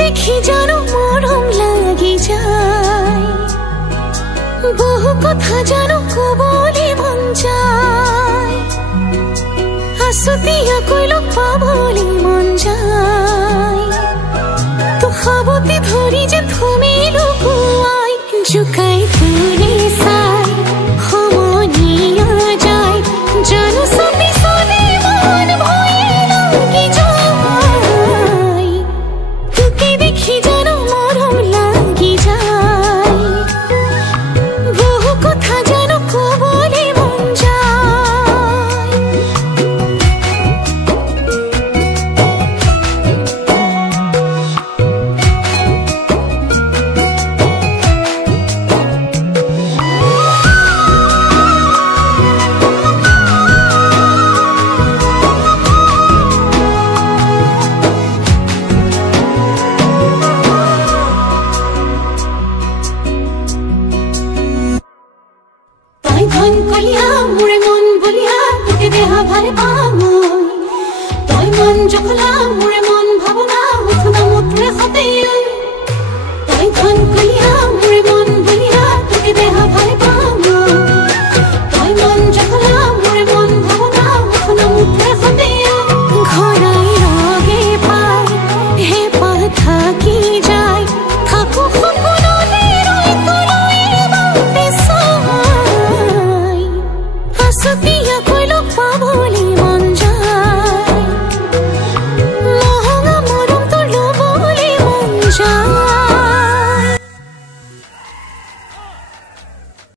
দেখি জানো মরম লাগি যায়, বহু কথা জানো কবলে মন যায়, আসতিয়া কইলো পাবলে মন যায়, তো খাবতে ধরি যে তুমি লুকুয়াই জুকাই তুলে সাই হমনিয়া যায়, জানো সবই সনে মন ভয়ে লাগি যায়, তোকে দেখি জানো মরম লাগি যায়, বহু কথা জানো কবলে মন যায়। ধন কইয়া মোরে মন বলিয়া তোকে দেহা ভারে পামই, তই মন জখলা মোরে মন ভাবনা উঠনা মুতরে হতে, তই ধন কইয়া মোরে মন বলিয়া তোকে দেহা ভারে পামই, তই মন জখলা মোরে মন ভাবনা উঠনা মুতরে হতে, ঘরাই রগে পায় হে পা থাকি যায়, থাকো সপনতে রই তলই বাতে সাই, আসতিয়া কইলো পাবলে মন যায়, মহঙা মরম তো লবলে মন যায়।